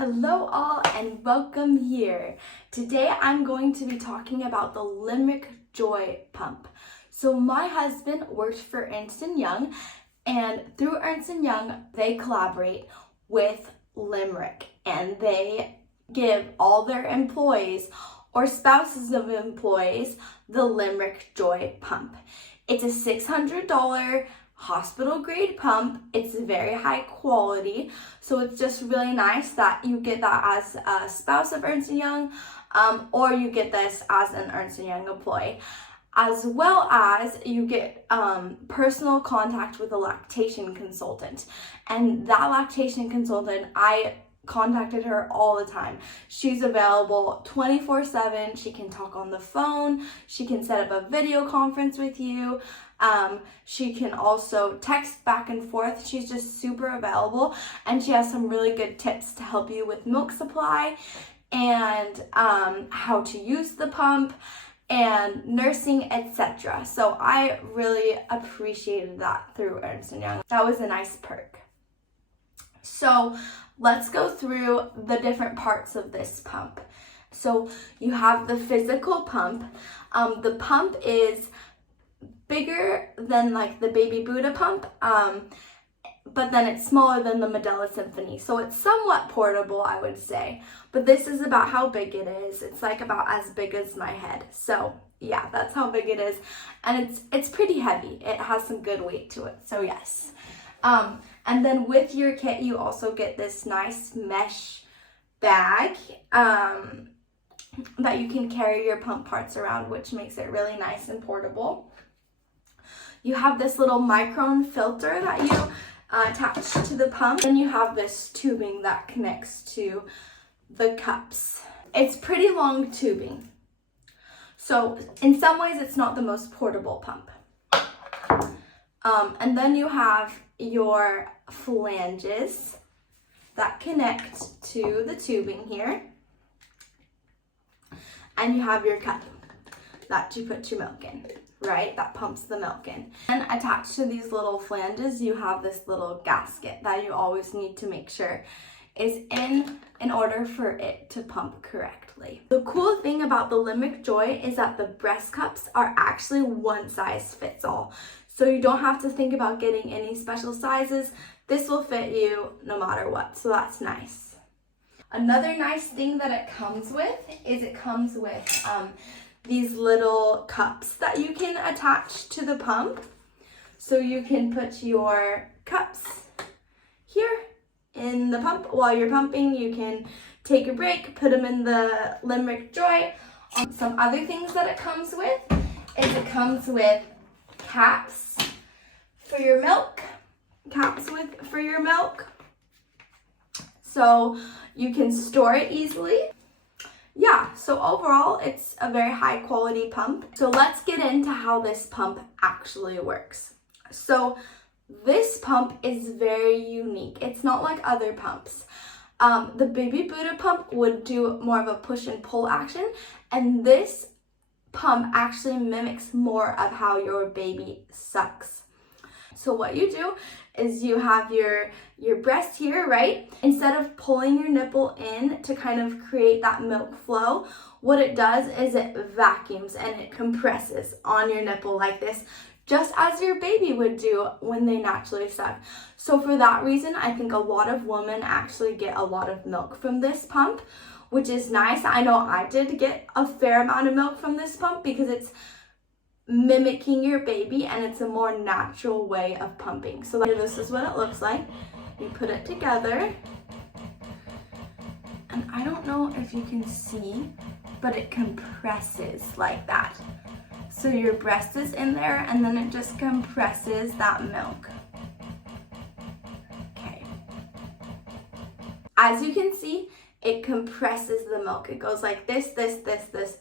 Hello all and welcome here. Today I'm going to be talking about the Limerick Joy Pump. So my husband worked for Ernst and Young, and through Ernst and Young they collaborate with Limerick and they give all their employees or spouses of employees the Limerick Joy Pump. It's a $600 hospital grade pump. It's very high quality, so it's just really nice that you get that as a spouse of Ernst & Young, or you get this as an Ernst & Young employee, as well as you get personal contact with a lactation consultant. And that lactation consultant, I contacted her all the time. She's available 24/7. She can talk on the phone. She can set up a video conference with you. She can also text back and forth. She's just super available, and she has some really good tips to help you with milk supply and how to use the pump and nursing, etc. So I really appreciated that through Ernst & Young. That was a nice perk. So let's go through the different parts of this pump. So you have the physical pump. The pump is bigger than like the Baby Buddha pump, but then it's smaller than the Medela Symphony. So it's somewhat portable, I would say. But this is about how big it is. It's like about as big as my head. So yeah, that's how big it is. And it's pretty heavy. It has some good weight to it. So yes. And then with your kit, you also get this nice mesh bag that you can carry your pump parts around, which makes it really nice and portable. You have this little micron filter that you attach to the pump. Then you have this tubing that connects to the cups. It's pretty long tubing. So in some ways, it's not the most portable pump. And then you have your flanges that connect to the tubing here. And you have your cup that you put your milk in, right? That pumps the milk in. And attached to these little flanges, you have this little gasket that you always need to make sure is in order for it to pump correctly. The cool thing about the Limerick Joy is that the breast cups are actually one size fits all. So you don't have to think about getting any special sizes. This will fit you no matter what, so that's nice. Another nice thing that it comes with is it comes with these little cups that you can attach to the pump. So you can put your cups here in the pump while you're pumping. You can take a break, put them in the Limerick Joy. Some other things that it comes with is it comes with caps for your milk, for your milk, so you can store it easily. Yeah, so overall, it's a very high quality pump. So let's get into how this pump actually works. So this pump is very unique. It's not like other pumps. The Baby Buddha pump would do more of a push and pull action, and this pump actually mimics more of how your baby sucks. So what you do is you have your breast here, right? Instead of pulling your nipple in to kind of create that milk flow, what it does is it vacuums and it compresses on your nipple like this, just as your baby would do when they naturally suck. So for that reason, I think a lot of women actually get a lot of milk from this pump, which is nice. I know I did get a fair amount of milk from this pump because it's mimicking your baby and it's a more natural way of pumping. So this is what it looks like. You put it together, and I don't know if you can see, but it compresses like that. So your breast is in there and then it just compresses that milk. Okay. As you can see, it compresses the milk. It goes like this,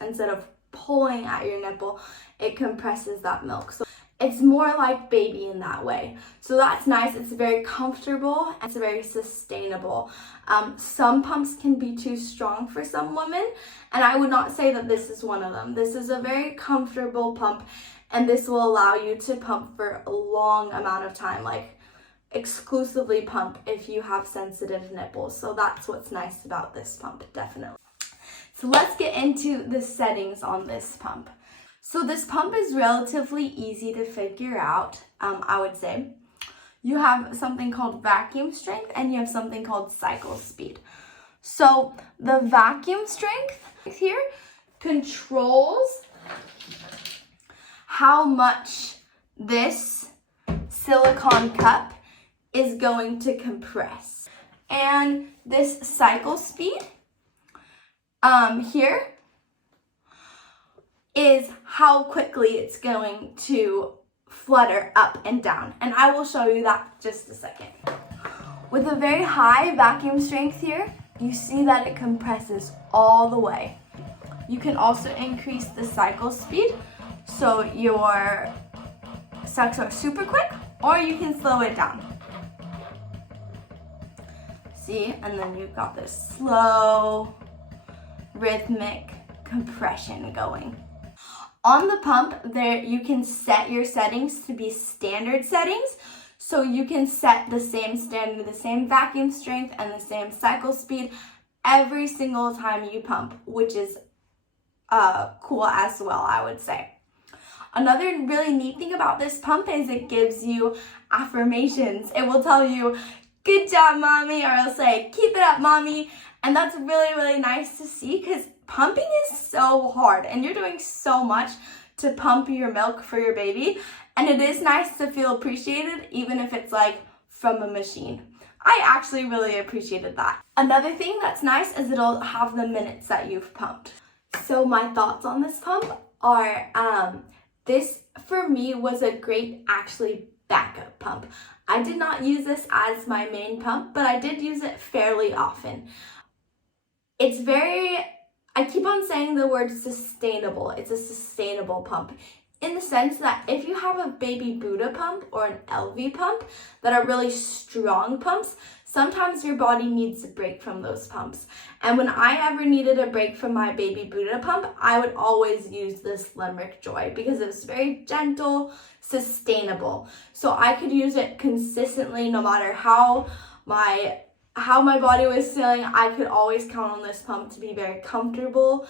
instead of pulling at your nipple, it compresses that milk. So it's more like baby in that way. So that's nice. It's very comfortable. It's very sustainable. Some pumps can be too strong for some women, and I would not say that this is one of them. This is a very comfortable pump, and this will allow you to pump for a long amount of time, like exclusively pump if you have sensitive nipples. So that's what's nice about this pump, definitely. So let's get into the settings on this pump. So this pump is relatively easy to figure out, I would say. You have something called vacuum strength and you have something called cycle speed. So the vacuum strength here controls how much this silicone cup is going to compress. And this cycle speed here is how quickly it's going to flutter up and down. And I will show you that just a second. With a very high vacuum strength here, you see that it compresses all the way. You can also increase the cycle speed, so your sucks are super quick, or you can slow it down. See, and then you've got this slow, rhythmic compression going. On the pump, there you can set your settings to be standard settings. So you can set the same standard, the same vacuum strength, and the same cycle speed every single time you pump, which is cool as well, I would say. Another really neat thing about this pump is it gives you affirmations. It will tell you, "Good job, mommy," or it'll say, "Keep it up, mommy." And that's really, really nice to see because pumping is so hard and you're doing so much to pump your milk for your baby. And it is nice to feel appreciated, even if it's like from a machine. I actually really appreciated that. Another thing that's nice is it'll have the minutes that you've pumped. So my thoughts on this pump are, this for me was a great actually backup pump. I did not use this as my main pump, but I did use it fairly often. I keep on saying the word sustainable. It's a sustainable pump in the sense that if you have a baby Buddha pump or an LV pump that are really strong pumps, sometimes your body needs a break from those pumps. And when I ever needed a break from my baby Buddha pump, I would always use this Limerick Joy because it was very gentle, sustainable. So I could use it consistently no matter how my body was feeling. I could always count on this pump to be very comfortable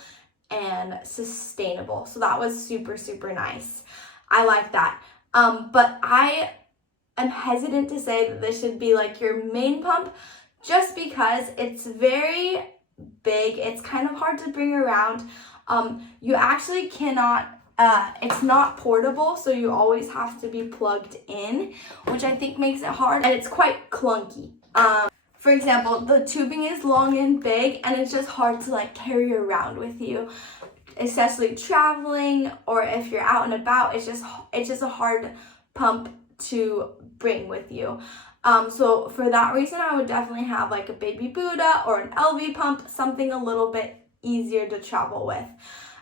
and sustainable. So that was super, super nice. I like that. But I am hesitant to say that this should be like your main pump just because it's very big. It's kind of hard to bring around. You actually cannot, it's not portable, so you always have to be plugged in, which I think makes it hard, and it's quite clunky. For example, the tubing is long and big, and it's just hard to like carry around with you, especially traveling or if you're out and about. It's just a hard pump to bring with you. So for that reason, I would definitely have like a baby Buddha or an LV pump, something a little bit easier to travel with.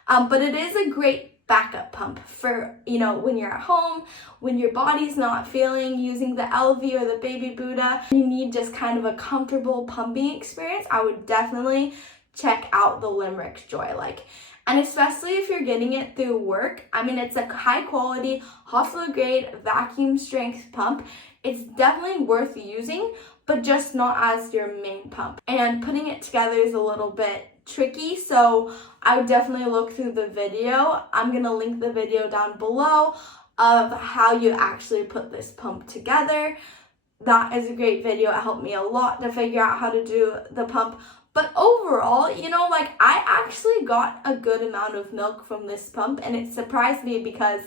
But it is a great backup pump for, when you're at home, when your body's not feeling using the LV or the baby Buddha, you need just kind of a comfortable pumping experience. I would definitely check out the Limerick Joy. And especially if you're getting it through work, it's a high quality, hospital grade, vacuum strength pump. It's definitely worth using, but just not as your main pump. And putting it together is a little bit tricky, so I would definitely look through the video. I'm gonna link the video down below of how you actually put this pump together. That is a great video. It helped me a lot to figure out how to do the pump. But overall, I actually got a good amount of milk from this pump, and it surprised me because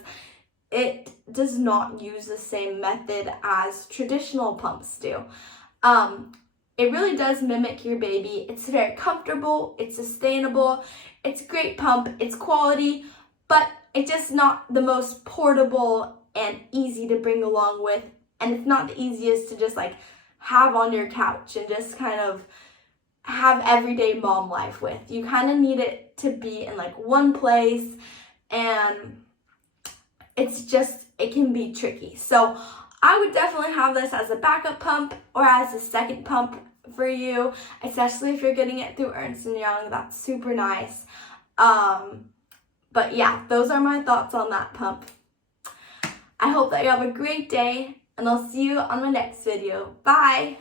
it does not use the same method as traditional pumps do. It really does mimic your baby. It's very comfortable, it's sustainable, it's a great pump, it's quality, but it's just not the most portable and easy to bring along with, and it's not the easiest to just have on your couch and just kind of have everyday mom life with. You kind of need it to be in one place, and it can be tricky. So I would definitely have this as a backup pump or as a second pump for you, especially if you're getting it through Ernst and Young. That's super nice. But yeah, those are my thoughts on that pump. I hope that you have a great day, and I'll see you on my next video. Bye!